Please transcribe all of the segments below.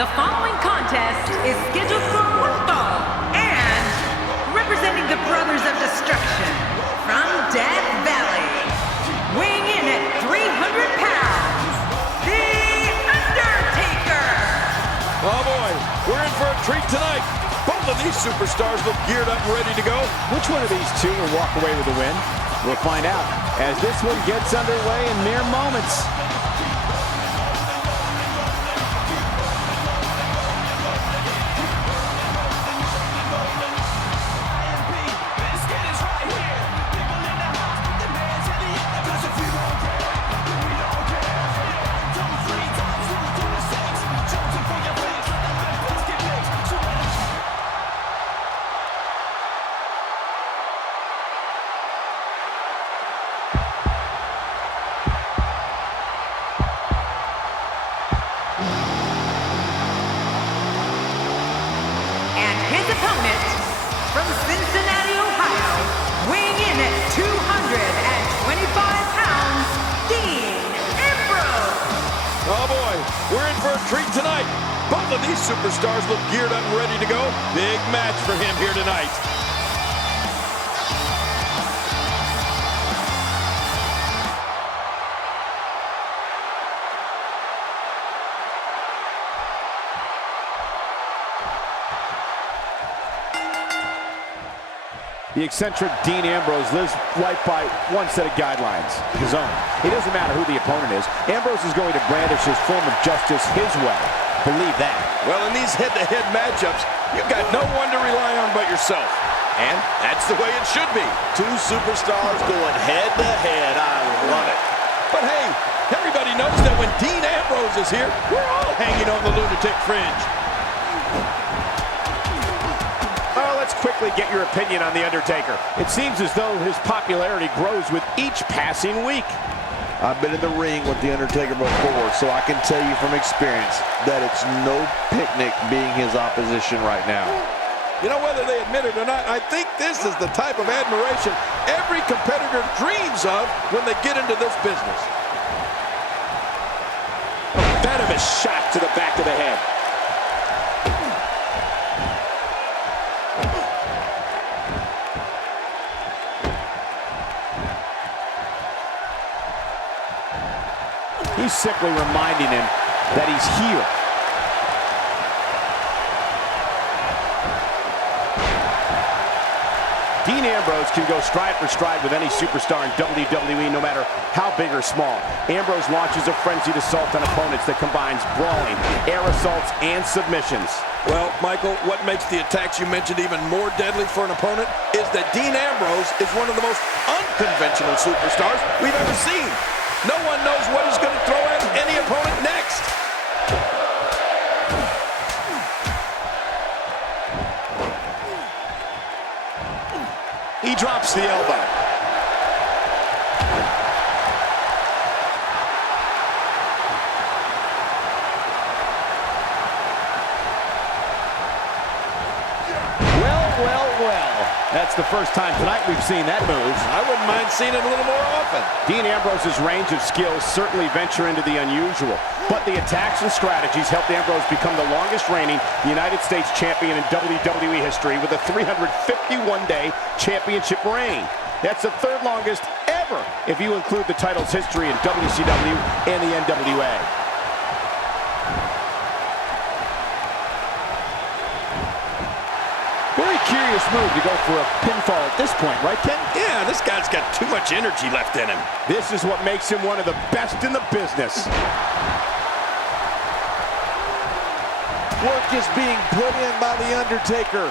The following contest is scheduled for one fall, and representing the Brothers of Destruction from Death Valley, weighing in at 300 pounds, The Undertaker! Oh boy, we're in for a treat tonight. Both of these superstars look geared up and ready to go. Which one of these two will walk away with the win? We'll find out as this one gets underway in mere moments. From Cincinnati, Ohio, weighing in at 225 pounds, Dean Ambrose. Oh boy, we're in for a treat tonight. Both of these superstars look geared up and ready to go. Big match for him here tonight. The eccentric Dean Ambrose lives life by one set of guidelines, his own. It doesn't matter who the opponent is. Ambrose is going to brandish his form of justice his way. Believe that. Well, in these head-to-head matchups, you've got no one to rely on but yourself. And that's the way it should be. Two superstars going head-to-head. I love it. But hey, everybody knows that when Dean Ambrose is here, we're all hanging on the lunatic fringe. Let's quickly get your opinion on The Undertaker. It seems as though his popularity grows with each passing week. I've been in the ring with The Undertaker before, so I can tell you from experience that it's no picnic being his opposition right now. You know, whether they admit it or not, I think this is the type of admiration every competitor dreams of when they get into this business. A venomous shot to the back of the head. He's simply reminding him that he's here. Dean Ambrose can go stride for stride with any superstar in WWE, no matter how big or small. Ambrose launches a frenzied assault on opponents that combines brawling, air assaults, and submissions. Well, Michael, what makes the attacks you mentioned even more deadly for an opponent is that Dean Ambrose is one of the most unconventional superstars we've ever seen. No one knows what he's going to throw at any opponent next. He drops the elbow. Well. That's the first time tonight we've seen that move. I wouldn't mind seeing it a little more often. Dean Ambrose's range of skills certainly venture into the unusual, but the attacks and strategies helped Ambrose become the longest reigning United States champion in WWE history with a 351-day championship reign. That's the third longest ever if you include the title's history in WCW and the NWA. Very curious move to go for a pinfall at this point, right, Ken? Yeah, this guy's got too much energy left in him. This is what makes him one of the best in the business. Work is being put in by The Undertaker.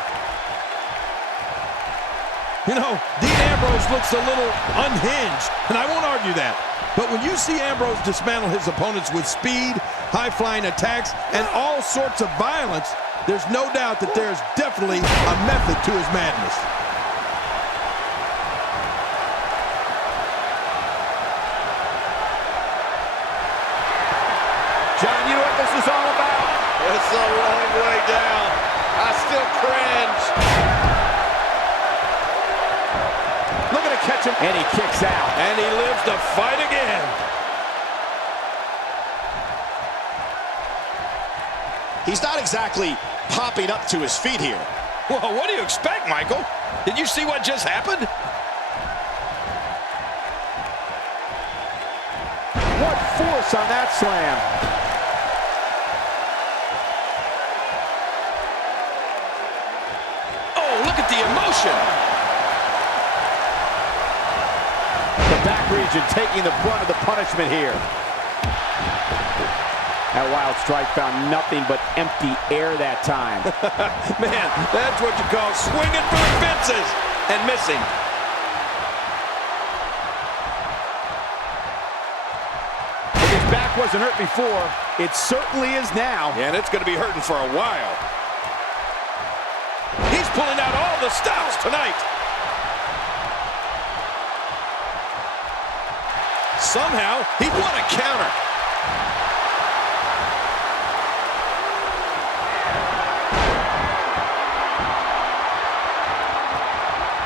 You know, Dean Ambrose looks a little unhinged, and I won't argue that. But when you see Ambrose dismantle his opponents with speed, high-flying attacks, and all sorts of violence, there's no doubt that there's definitely a method to his madness. John, you know what this is all about? It's a long way down. I still cringe. Looking to catch him, and he kicks out. And he lives to fight again. He's not exactly popping up to his feet here. Well, what do you expect, Michael? Did you see what just happened? What force on that slam. Oh, look at the emotion. The back region taking the brunt of the punishment here. That wild strike found nothing but empty air that time. Man, that's what you call swinging for the fences and missing. If his back wasn't hurt before, it certainly is now. Yeah, and it's going to be hurting for a while. He's pulling out all the stops tonight. Somehow, he won a counter.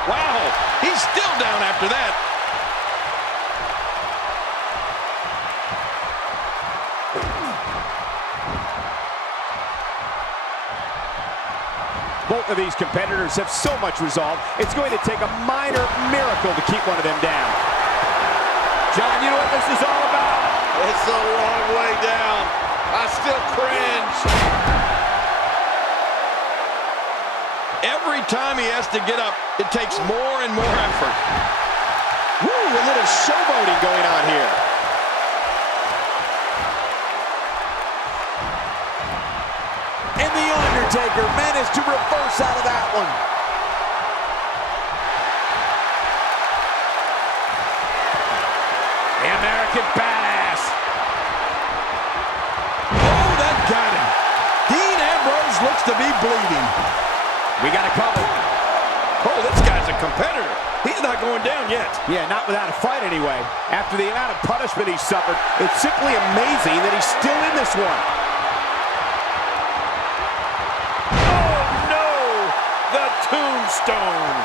Wow, he's still down after that. Both of these competitors have so much resolve, it's going to take a minor miracle to keep one of them down. John, you know what this is all about? It's a long way down. I still cringe. Every time he has to get up, it takes more and more effort. Woo, a little showboating going on here. And the Undertaker managed to reverse out of that one. The American Badass. Oh, that got him. Dean Ambrose looks to be bleeding. We got a cover. Oh, this guy's a competitor. He's not going down yet. Yeah, not without a fight anyway. After the amount of punishment he suffered, it's simply amazing that he's still in this one. Oh, no! The tombstone.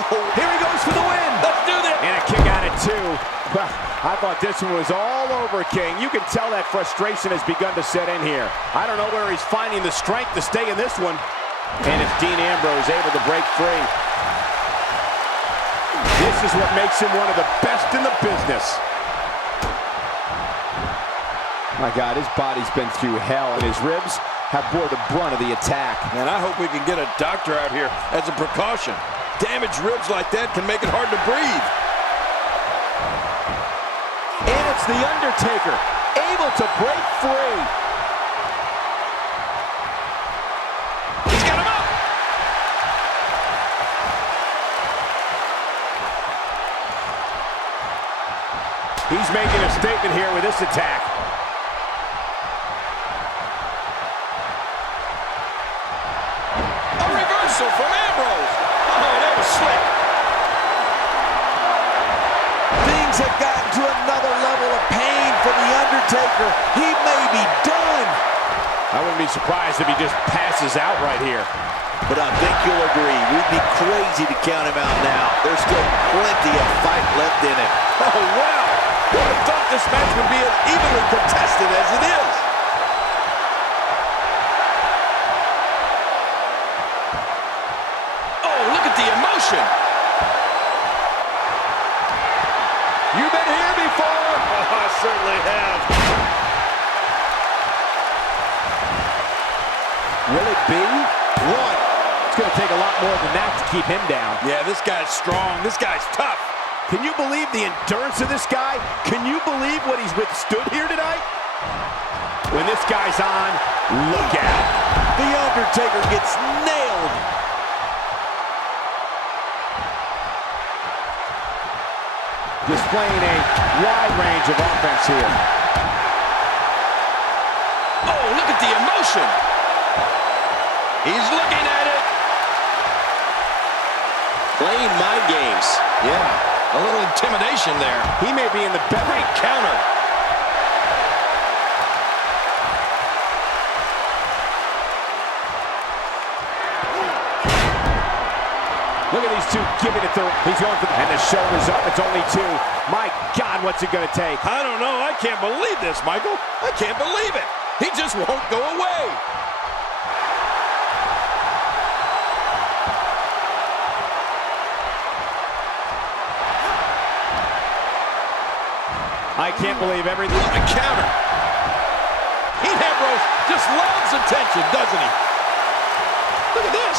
Oh, here he goes for the win. Let's do this. And a kick out at two. Well, I thought this one was all over, King. You can tell that frustration has begun to set in here. I don't know where he's finding the strength to stay in this one. And it's Dean Ambrose able to break free. This is what makes him one of the best in the business. My God, his body's been through hell, and his ribs have bore the brunt of the attack. And I hope we can get a doctor out here as a precaution. Damaged ribs like that can make it hard to breathe. And it's the Undertaker, able to break free. He's got him up. He's making a statement here with this attack. A reversal from Ambrose. Oh, that was slick. Things have gotten to another level of pain for the Undertaker. He may be done. I wouldn't be surprised if he just passes out right here. But I think you'll agree, we'd be crazy to count him out now. There's still plenty of fight left in him. Oh, wow. Who would have thought this match would be as evenly contested as it is? Oh, look at the emotion. You've been here before. Oh, I certainly have. Will it be? One. It's going to take a lot more than that to keep him down. Yeah, this guy's strong. This guy's tough. Can you believe the endurance of this guy? Can you believe what he's withstood here tonight? When this guy's on, look out. The Undertaker gets nailed. Displaying a wide range of offense here. Oh, look at the emotion. He's looking at it. Playing mind games. Yeah. A little intimidation there. He may be in the best. Great counter. Look at these two giving it through. He's going for and the shoulder's up. It's only 2. My God, what's it going to take? I don't know. I can't believe this, Michael. I can't believe it. He just won't go away. I can't believe everything. What a counter. Ambrose just loves attention, doesn't he? Look at this.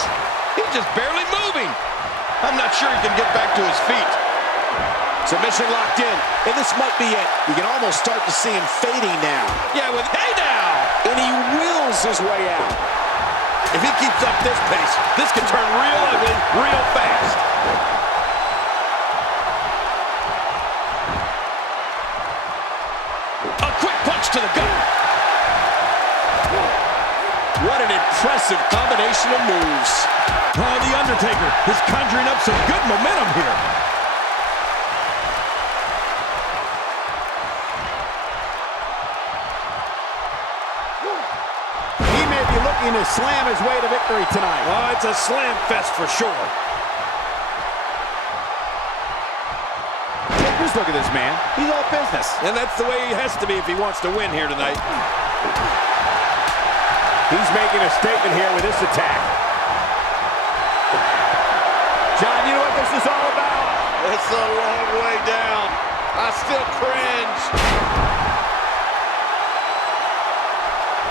He's just barely moving. I'm not sure he can get back to his feet. Submission locked in, and this might be it. You can almost start to see him fading now. Yeah, with hey now. And he wills his way out. If he keeps up this pace, this could turn real ugly real fast. A quick punch to the gut. What an impressive combination of moves. Oh, the Undertaker is conjuring up some good momentum here. He may be looking to slam his way to victory tonight. Oh, it's a slam fest for sure. Just look at this man. He's all business. And that's the way he has to be if he wants to win here tonight. He's making a statement here with this attack. John, you know what this is all about? It's a long way down. I still cringe.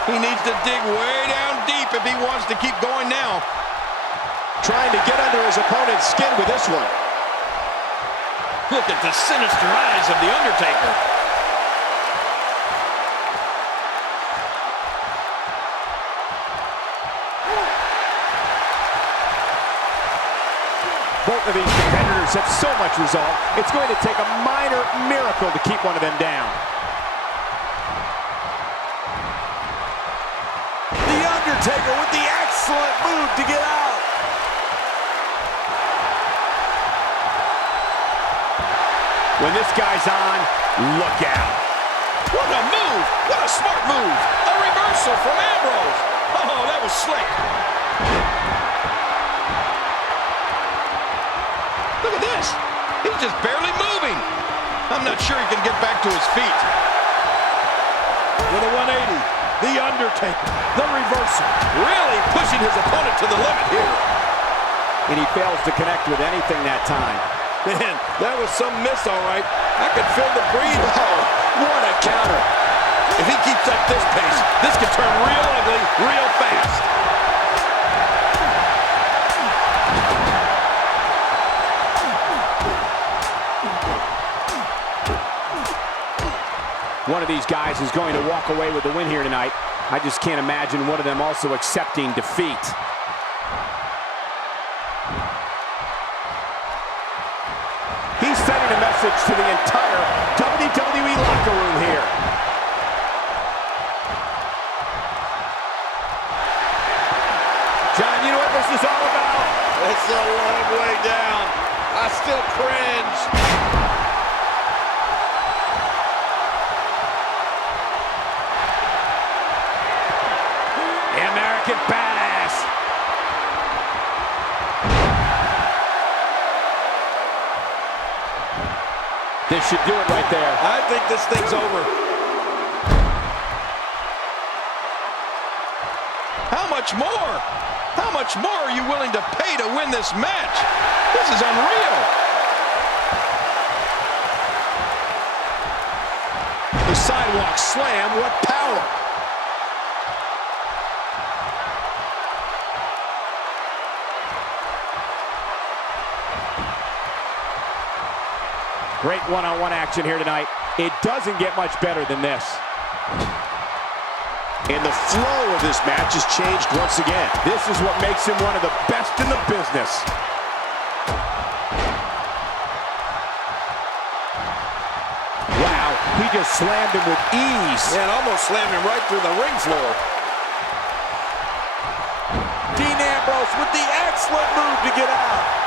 He needs to dig way down deep if he wants to keep going now. Trying to get under his opponent's skin with this one. Look at the sinister eyes of the Undertaker. Both of these competitors have so much resolve, it's going to take a minor miracle to keep one of them down. The Undertaker with the excellent move to get out. When this guy's on, look out. What a move! What a smart move! A reversal from Ambrose! Oh, that was slick. Look at this. He's just barely moving. I'm not sure he can get back to his feet. With a 180, the Undertaker, the reversal, really pushing his opponent to the limit here. And he fails to connect with anything that time. Man, that was some miss, all right. I could feel the breathe. Oh, what a counter. If he keeps up this pace, this could turn real ugly real fast. One of these guys is going to walk away with the win here tonight. I just can't imagine one of them also accepting defeat. He's sending a message to the entire WWE locker room here. John, you know what this is all about? It's a long way down. I still cringe. American Badass. This should do it right there. I think this thing's over. How much more? How much more are you willing to pay to win this match? This is unreal. The sidewalk slam, what power. Great one-on-one action here tonight. It doesn't get much better than this. And the flow of this match has changed once again. This is what makes him one of the best in the business. Wow, he just slammed him with ease. Man, almost slammed him right through the ring floor. Dean Ambrose with the excellent move to get out.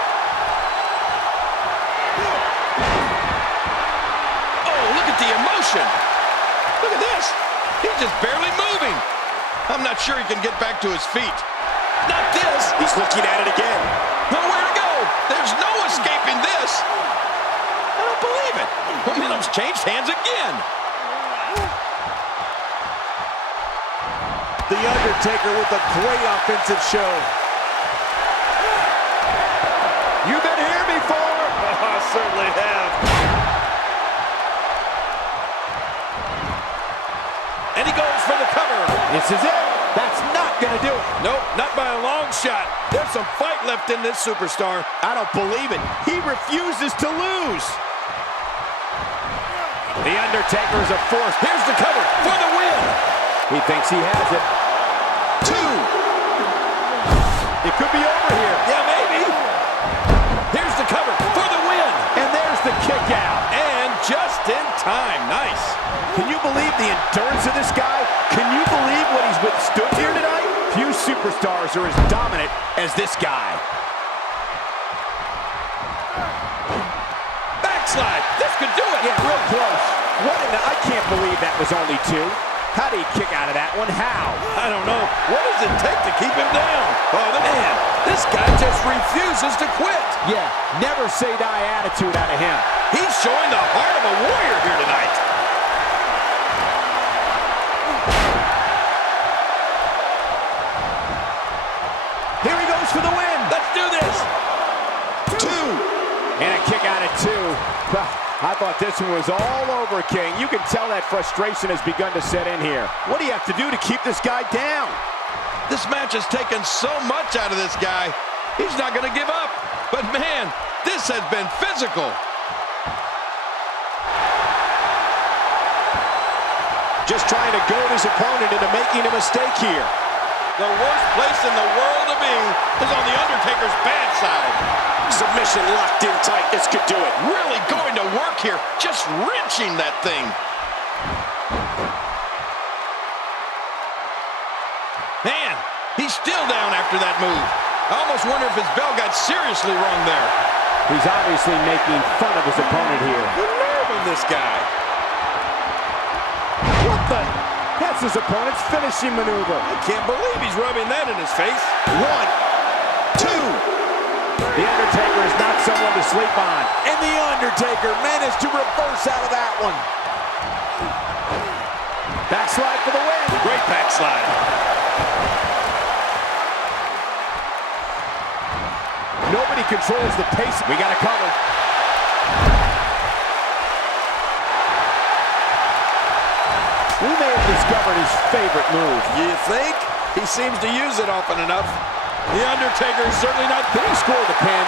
The emotion. Look at this. He's just barely moving. I'm not sure he can get back to his feet. Not this. He's looking at it again. Nowhere to go. There's no escaping this. I don't believe it. Momentum's changed hands again. The Undertaker with a great offensive show. You've been here before. I certainly have. And he goes for the cover. This is it. That's not going to do it. Nope, not by a long shot. There's some fight left in this superstar. I don't believe it. He refuses to lose. The Undertaker is a force. Here's the cover for the win. He thinks he has it. 2. It could be over here. Yeah, maybe. Here's the cover for the win. And there's the kick out. And just in time. Nice. Can you believe the endurance of this guy? Can you believe what he's withstood here tonight? Few superstars are as dominant as this guy. Backslide. This could do it. Yeah, real close. I can't believe that was only 2. How did he kick out of that one? How? I don't know. What does it take to keep him down? Oh, man, this guy just refuses to quit. Yeah, never say die attitude out of him. He's showing the heart of a warrior here tonight. Here he goes for the win. Let's do this. 2. And a kick out at 2. I thought this one was all over, King. You can tell that frustration has begun to set in here. What do you have to do to keep this guy down? This match has taken so much out of this guy. He's not going to give up. But, man, this has been physical. Just trying to goad his opponent into making a mistake here. The worst place in the world to be is on the Undertaker's bad side. Submission locked in tight. This could do it. Really going to work here, just wrenching that thing. Man, he's still down after that move. I almost wonder if his bell got seriously wrong there. He's obviously making fun of his opponent here. The nerve of this guy. What the? That's his opponent's finishing maneuver. I can't believe he's rubbing that in his face. 1, 2. The Undertaker is not someone to sleep on. And the Undertaker managed to reverse out of that one. Backslide for the win. Great backslide. Nobody controls the pace. We got to cover. We may have discovered his favorite move. You think? He seems to use it often enough. The Undertaker is certainly not... Did he score the pin?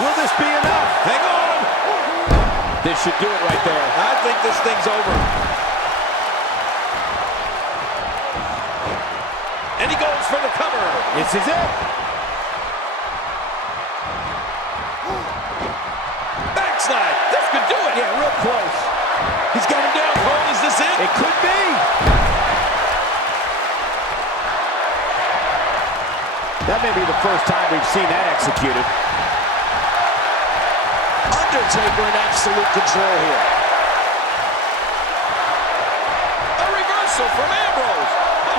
Will this be enough? Hang on! This should do it right there. I think this thing's over. And he goes for the cover. This is it. Backslide. This could do it. Yeah, real close. He's got him down, Cole. Is this it? It could be. That may be the first time we've seen that executed. Undertaker in absolute control here. A reversal from Ambrose.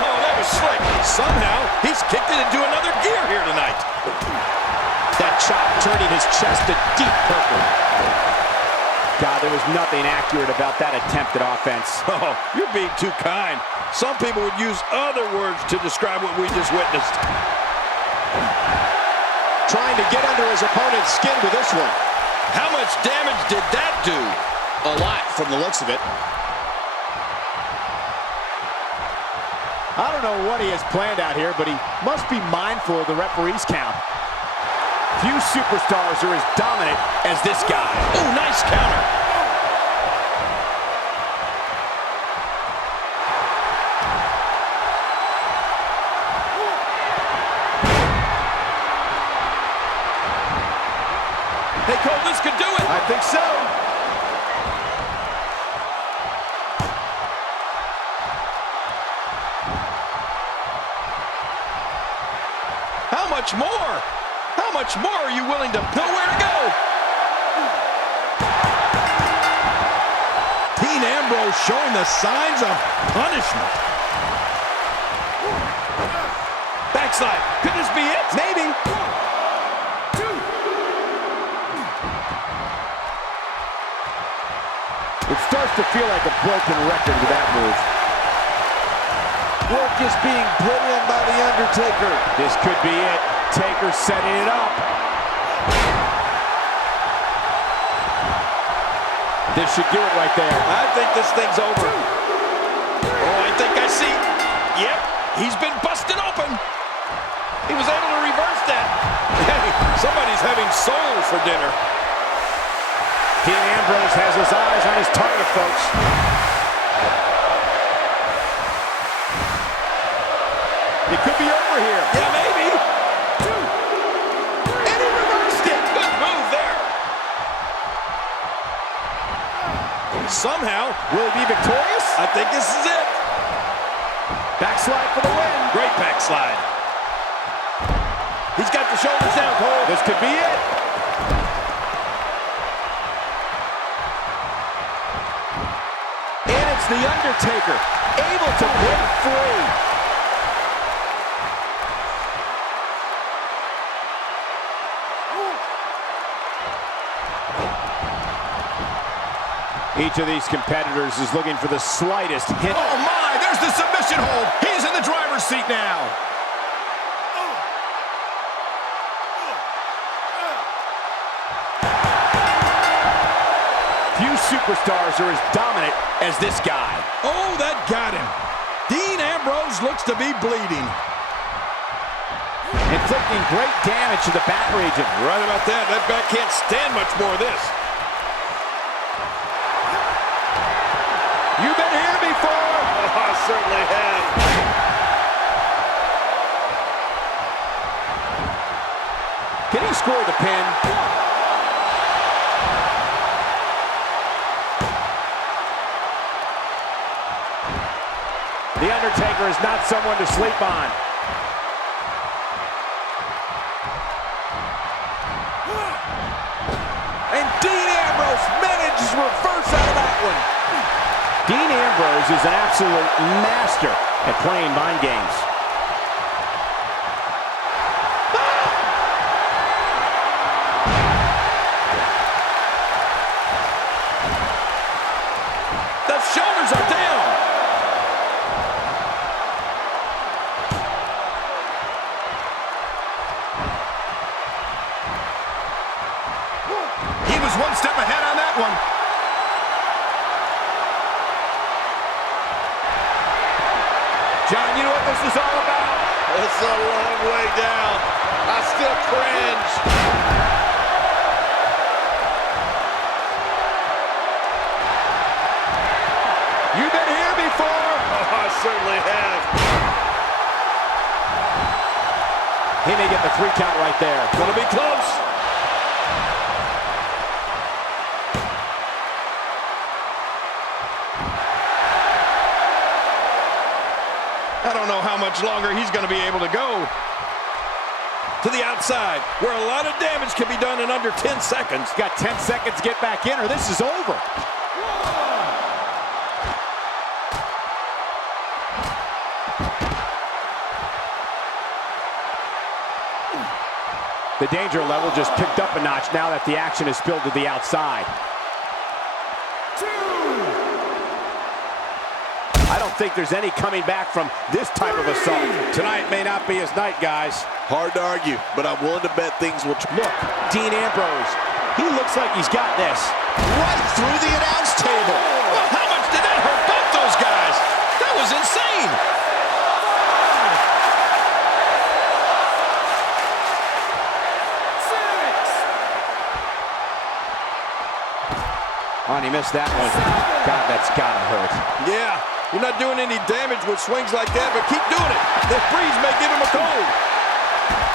Oh, that was slick. Somehow, he's kicked it into another gear here tonight. That chop turning his chest a deep purple. God, there was nothing accurate about that attempted offense. Oh, you're being too kind. Some people would use other words to describe what we just witnessed. Trying to get under his opponent's skin with this one. How much damage did that do? A lot from the looks of it. I don't know what he has planned out here, but he must be mindful of the referee's count. Few superstars are as dominant as this guy. Oh, nice counter. Hey, Cole, this could do it. I think so. How much more? How much more are you willing to... Nowhere to go. Dean Ambrose showing the signs of punishment. Backslide. Could this be it? Maybe. It starts to feel like a broken record with that move. Work is being put in by The Undertaker. This could be it. Taker setting it up. This should do it right there. I think this thing's over. Oh, I think I see. Yep, he's been busted open. He was able to reverse that. Hey, somebody's having soul for dinner. Dean Ambrose has his eyes on his target, folks. It could be over here. Yeah, maybe. And he reversed it. Good move there. Somehow, Will he be victorious? I think this is it. Backslide for the win. Great backslide. He's got the shoulders down, Cole. This could be it. And it's The Undertaker, able to break free. Each of these competitors is looking for the slightest hint. Oh my, there's the submission hold. He's in the driver's seat now. Few superstars are as dominant as this guy. Oh, that got him. Dean Ambrose looks to be bleeding. Inflicting great damage to the back region. Right about that. That back can't stand much more of this. You've been here before. Oh, I certainly have. Can he score the pin? The Undertaker is not someone to sleep on. And Dean Ambrose manages to reverse out of that one. Dean Ambrose is an absolute master at playing mind games. The shoulders are down. He was one step ahead on that one. John, you know what this is all about? It's a long way down. I still cringe. You've been here before. Oh, I certainly have. He may get the 3 count right there. Gonna be close. I don't know how much longer he's going to be able to go. To the outside, where a lot of damage can be done in under 10 seconds. Got 10 seconds to get back in or this is over. The danger level just picked up a notch now that the action is spilled to the outside. I don't think there's any coming back from this type of assault. Tonight may not be his night, guys. Hard to argue, but I'm willing to bet things will... Look, Dean Ambrose, he looks like he's got this. Right through the announce table. Well, how much did that hurt both those guys? That was insane. Oh, and he missed that one. God, that's gotta hurt. Yeah, you're not doing any damage with swings like that, but keep doing it. The breeze may give him a cold.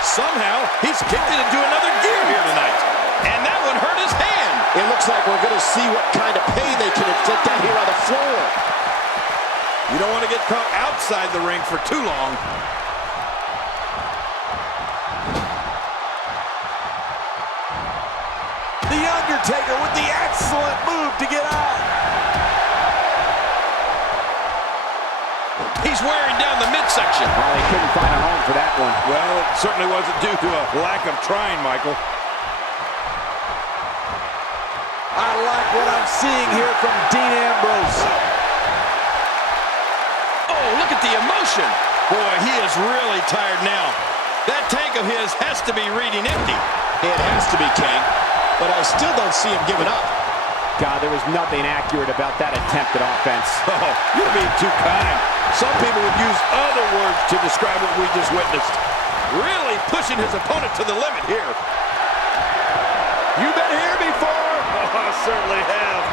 Somehow, he's kicked it into another gear here tonight. And that one hurt his hand. It looks like we're going to see what kind of pain they can inflict out here on the floor. You don't want to get caught outside the ring for too long. The Undertaker with the excellent move to get out. He's wearing down the midsection. Well, he couldn't find a home for that one. Well, it certainly wasn't due to a lack of trying, Michael. I like what I'm seeing here from Dean Ambrose. Oh, look at the emotion. Boy, he is really tired now. That tank of his has to be reading empty. It has to be, King. But I still don't see him giving up. God, there was nothing accurate about that attempt at offense. Oh, you're being too kind. Some people would use other words to describe what we just witnessed. Really pushing his opponent to the limit here. You've been here before. Oh, I certainly have.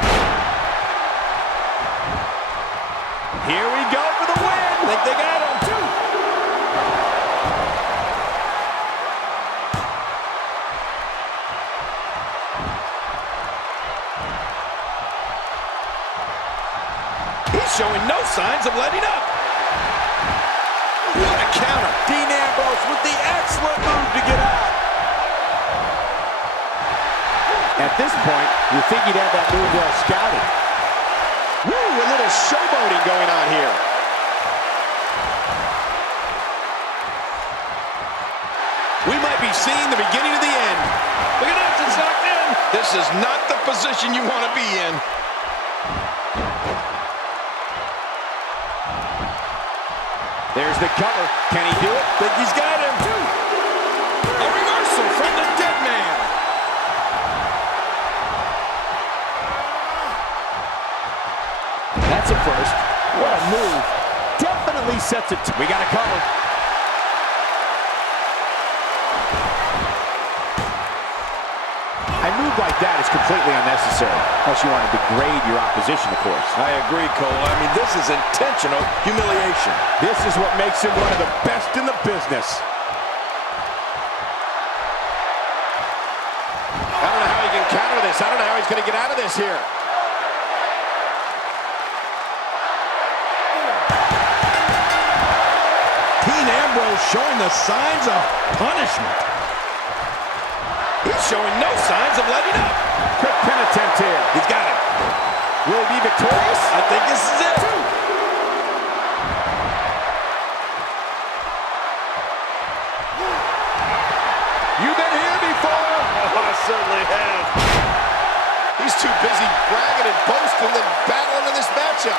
Here we go for the win. I think they got him. He's showing no signs of letting up. What a counter. Dean Ambrose with the excellent move to get out. At this point, you think he'd have that move well scouted. Woo, a little showboating going on here. We might be seeing the beginning of the end. Look at that, it's locked in. This is not the position you want to be in. There's the cover. Can he do it? Think he's got him. A reversal from the dead man. That's a first. What a move. Definitely sets it. We got a cover. A move like that is completely unnecessary, unless you want to degrade your opposition, of course. I agree, Cole. I mean, this is intentional humiliation. This is what makes him one of the best in the business. I don't know how he can counter this. I don't know how he's going to get out of this here. Dean Ambrose showing the signs of punishment. He's showing no signs of letting up. Quick pin attempt here. He's got it. Will he be victorious? I think this is it. You've been here before. Oh, I certainly have. He's too busy bragging and boasting than battling in this matchup.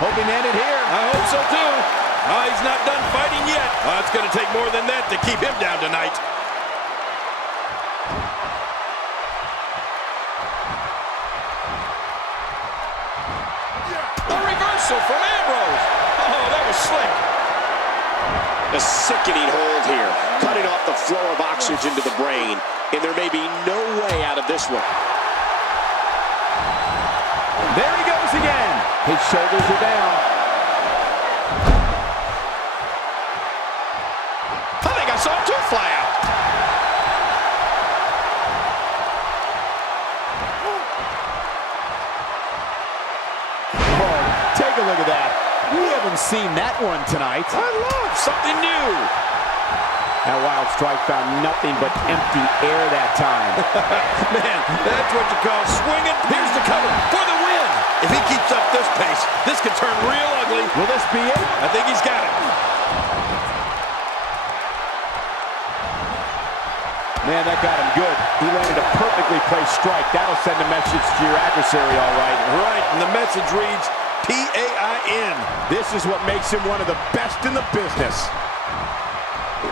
Hoping to end it here. I hope so, too. Oh, he's not done fighting yet. Oh, it's going to take more than that to keep him down tonight. A reversal from Ambrose. Oh, that was slick. A sickening hold here, cutting off the flow of oxygen to the brain, and there may be no way out of this one. There he goes again. His shoulders are down. I think I saw two fly out. Oh, take a look at that. We haven't seen that one tonight. I love something new. That wild strike found nothing but empty air that time. Man, that's what you call swinging. Here's the cover for the win. If he keeps up this pace, this could turn real ugly. Will this be it? I think he's got it. Man, that got him good. He landed a perfectly placed strike. That'll send a message to your adversary, all right. Right, and the message reads P-A-I-N. This is what makes him one of the best in the business.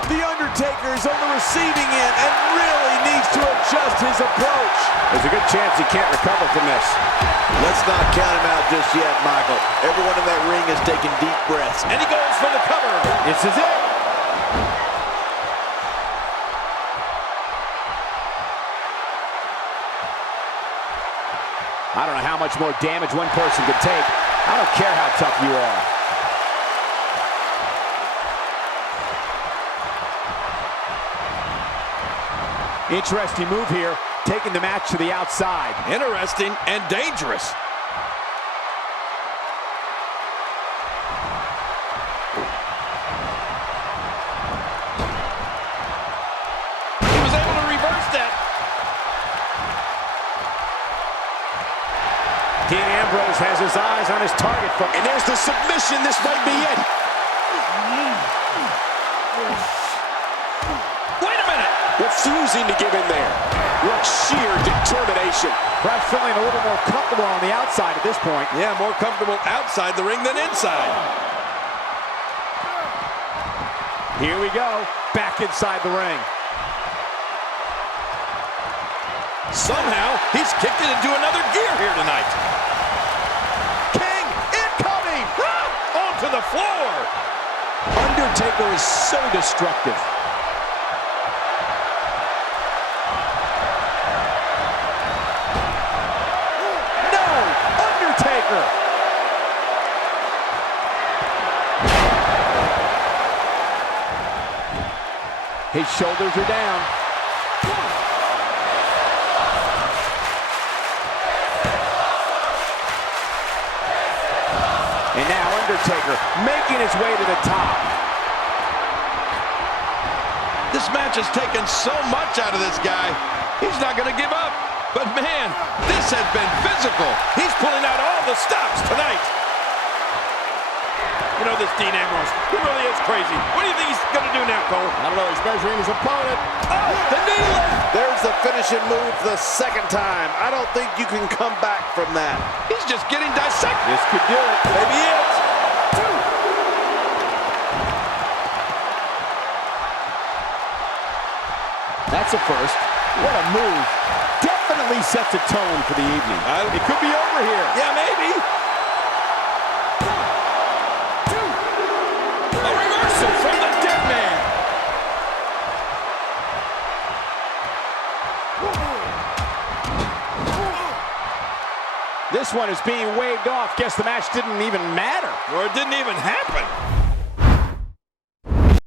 The Undertaker is on the receiving end and really needs to adjust his approach. There's a good chance he can't recover from this. Let's not count him out just yet, Michael. Everyone in that ring is taking deep breaths. And he goes for the cover. This is it. I don't know how much more damage one person could take. I don't care how tough you are. Interesting move here, taking the match to the outside. Interesting and dangerous. He was able to reverse that. Dean Ambrose has his eyes on his target. And there's the submission. This might be it. Wait a minute. Refusing to give in there. Look, sheer determination. Perhaps feeling a little more comfortable on the outside at this point. Yeah, more comfortable outside the ring than inside. Here we go. Back inside the ring. Somehow, he's kicked it into another gear here tonight. King incoming! Onto the floor. Undertaker is so destructive. No! Undertaker! His shoulders are down. And now Undertaker making his way to the top. This match has taken so much out of this guy. He's not going to give up. But man, this has been physical. He's pulling out all the stops tonight. You know this Dean Ambrose, he really is crazy. What do you think he's going to do now, Cole? I don't know, he's measuring his opponent. Oh, the knee lift. There's the finishing move the second time. I don't think you can come back from that. He's just getting dissected. This could do it. Maybe it. That's a first. What a move. Definitely sets a tone for the evening. It could be over here. Yeah, maybe. A reversal from the dead man. This one is being waved off. Guess the match didn't even matter. Or it didn't even happen.